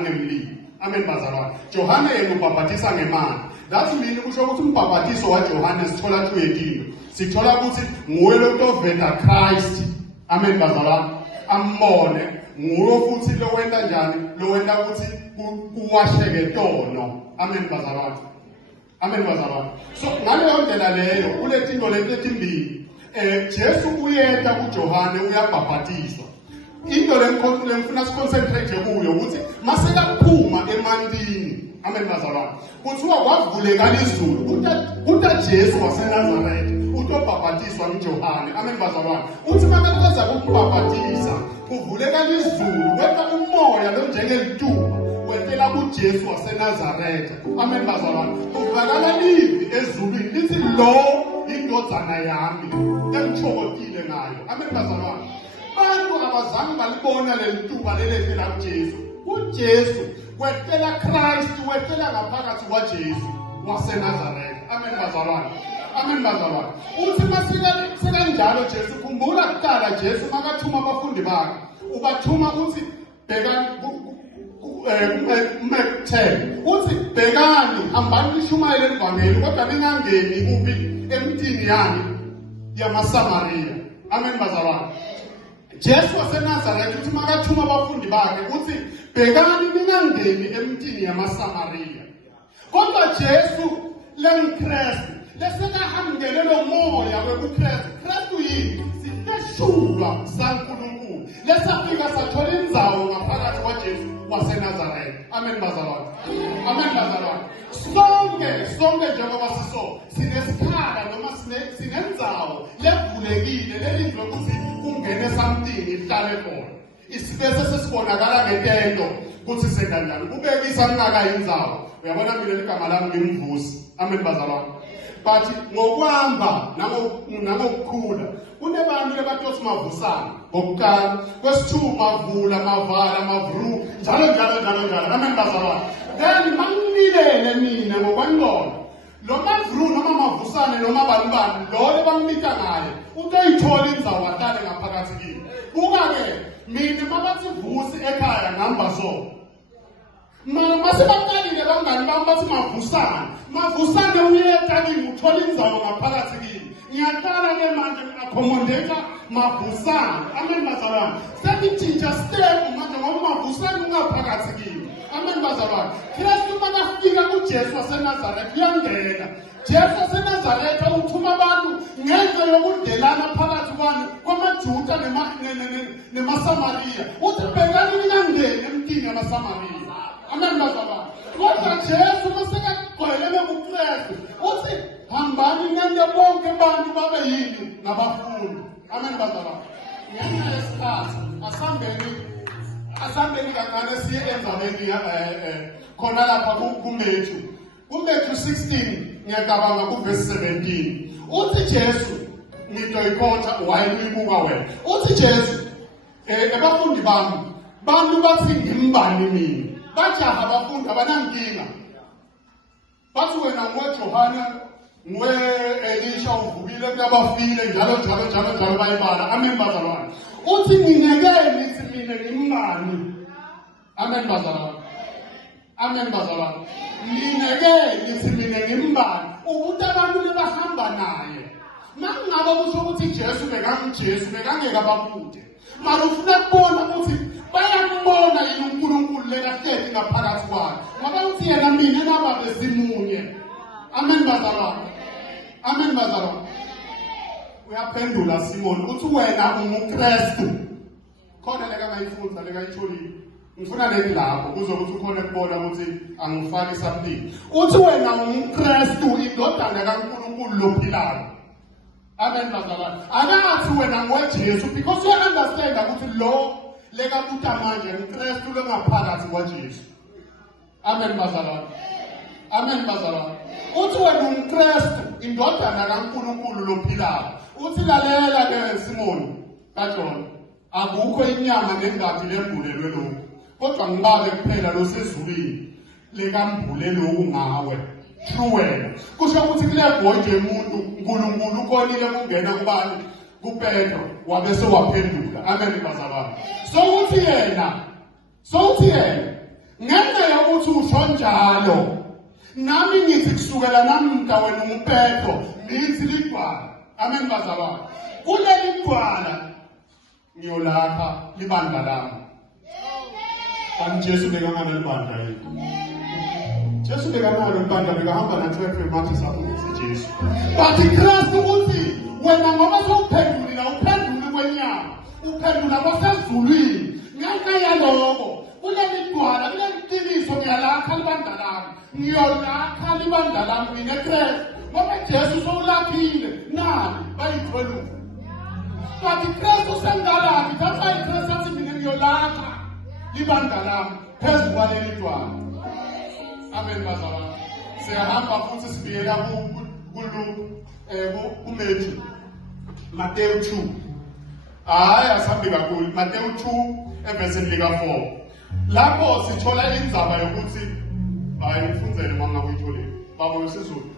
nangemlilo. Amen bazalwane. Johane yena ubhabhatisa ngemanzi. That means kusho ukuthi umbhabhatiso waJohane sithola kuyedini. Sithola ukuthi nguye lo nto ovela Christ. Amen bazalwane. Ambone nguye futhi lo wenta njani? Lo wenta ukuthi kuwasheke tono. Amen bazalwane. Amen bazalwane. So ngaleyo ndlela leyo kulethi into letimbili. Jesu uyenda kuJohane uyabhabhatiswa. Into lemfuna siconcentrate kuyo ukuthi masekaphuma emantini. Amen bazalwane. Kuthiwa kwavuleka izulu. Uta Jesu waseNazaretha utobhabhatiswa nguJohane. Amen bazalwane. Uthi makaqeda ukubhabhatisa kuvuleka izulu wetha umoya lo njengelituba wetela kuJesu waseNazaretha. Amen bazalwane. Kuvakala livi ezulwini lithi lo indodana yami engithokozile ngayo. Amen bazalwane. Abantu abazange balibona lelituba lelefela kuJesu. uJesu wetela Christ wetela ngaphakathi kwaJesu waseNazaretha. Amen bazalwane. Amen bazalwane. Uthi masika njalo Jesu khumbula kuqala Jesu makathuma abafundi bakhe ubathuma uthi bhekani Matthew uthi bhekani hambani lishumayele evangeli kodwa ningangeni kuphi emntini yani yamaSamariya. Amen bazalwane. Jesu waseNazaretha uthi makathuma abafundi bakhe uthi bhekani ningangeni emntini yamaSamariya. Kodwa Jesu lenkrestu lesekahambele lo moya wekukrestu. Krestu yini? Sifeshulwa saNkulunkulu. Lesafika sathola indzawo ngaphakathi kwaJesu waseNazaretha. Amen bazalwane. Amen bazalwane. Sonke njengoba sinesikhala noma sinendzawo levulekile lelizwe ukuthi kungene something ihlale khona. Isibese sesibonakala ngetendo ukuthi senganjani. Kubekisa ngingakayindzawo. Uyabona mina ligama lami ngimvusi. Amen bazalwane. But ngokuhamba nangokukhula kunebantu lebatothi mavusana ngokuqala kwesithuba mavula mavala mavru njalo. Amen bazalwane. Then mangilele mina ngokwangqondo lo mavru noma mavusane noma balubani lo lebamnika ngaye utoyithola indzawo ahlale ngaphakathi kini. Buka-ke mina mabathi vusi ekhaya ngihamba so masebaqalile bangani bami bathi mavusane uyeka kimi uthola indzawo ngaphakathi kini. Ngiyaqala-ke manje ngi-accommodate mavusane. Amen bazalwane. Sengitshintsha step manje ngoba mavusane ungaphakathi kini. Amen bazalwane. Kristu makafika kuJesu waseNazaretha uyangena. Jesu waseNazaretha uthuma abantu ngenxa yokudelana phakathi kwamaJuda nemaSamariya. Uthi bhekani ningangeni emntini yamaSamariya. Amen bazalwane. Kodwa Jesu masekagcwele kuKristu uthi hambani nende bonke abantu babe yini nabafundi. Amen bazalwane. Ngenxa yesikhathi asambeni kancane siye endzabeni khona lapha kuMatthew 16 ngiyacabanga kuverse 17. Uthi Jesu ngitoyikhotha wayeluyibuka wena. Uthi Jesu abafundi bami bantu bathi ngimbani mina. Bajaha abafundi abanankinga. Bathi wena ngoJohane Elisha uvukile kubafile njalo bayibala. Amen bazalwane. Uthi ningekeni nithi mina ngimngani. Amen bazalwane. Amen bazalwane. Ningekeni nithi mina ngimbani. Ukuthi abantu lebahamba naye. Mangabe kusho ukuthi Jesu bekangeka abafude. Mara ufuna kubona ukuthi bayambona yini uNkulunkulu lekahleli ngaphakathi kwakhe. Ngoba uthi yena mina naba besimunye. Amen bazalwane. Amen bazalwane. Uyaphendula Simon uthi wena unguKristu. Khona lekangayifunda lekayitholile. Ngifuna lethi lapho kuzokuthi ukhona kubona ukuthi angifaki something. Uthi wena unguKristu indodana kaNkulunkulu lophilayo. Amen bazalwane. Akathi wena ngoJesu because you understand ukuthi lo lekabuta manje uKristu lengaphakathi kwaJesu. Amen bazalwane. Amen bazalwane. Uthi wena uKristu indodana kaNkulunkulu lophilayo. Uthi lalela-ke Simoni kaJona akukho inyama nengathi lembulelwe lokhu kodwa ngibale kuphela losezulwini lekambule lokhu ngawe true wena. Kusho ukuthi kulebo nje umuntu uNkulunkulu ukhonile kungena kubani kuPetro wabese waphendula. Amen bazalwane. So uthi yena ngenxa yokuthi usho njalo nami ngithi kusukela namuhla wena umpetho ngithi ligcwala. Amen bazalwane. Kuleli gcwala ngiyolapha libandla lami. Kanti Jesu bekangana libandla yini? Jesu bekangana libandla bekahamba nathi emathi sabuthi Jesu. Bathi Kristu uthi wena ngoba sowuphendulile uphendule kwenyama uphendula kwasezulwini ngenxa yaloko kuleli gcwala kuleli qiniso ngiyalakha libandla lami ngiyolakha libandla lami mina Kristu ngoba Jesu sowulakhile nani bayithwele. Bathi Kristu sengalaphi thatha iKristu athi mina ngiyolakha libandla lami phezu kwaleli gcwala. Amen bazalwane. Siyahamba futhi sibiyela kuMatthew Matthew 2. Hayi asambi kakhulu. Matthew 2 evesini lika 4. Lapho sithola indzaba yokuthi hayi ufundzele uma ngabe uyitholile. Baba wesizulu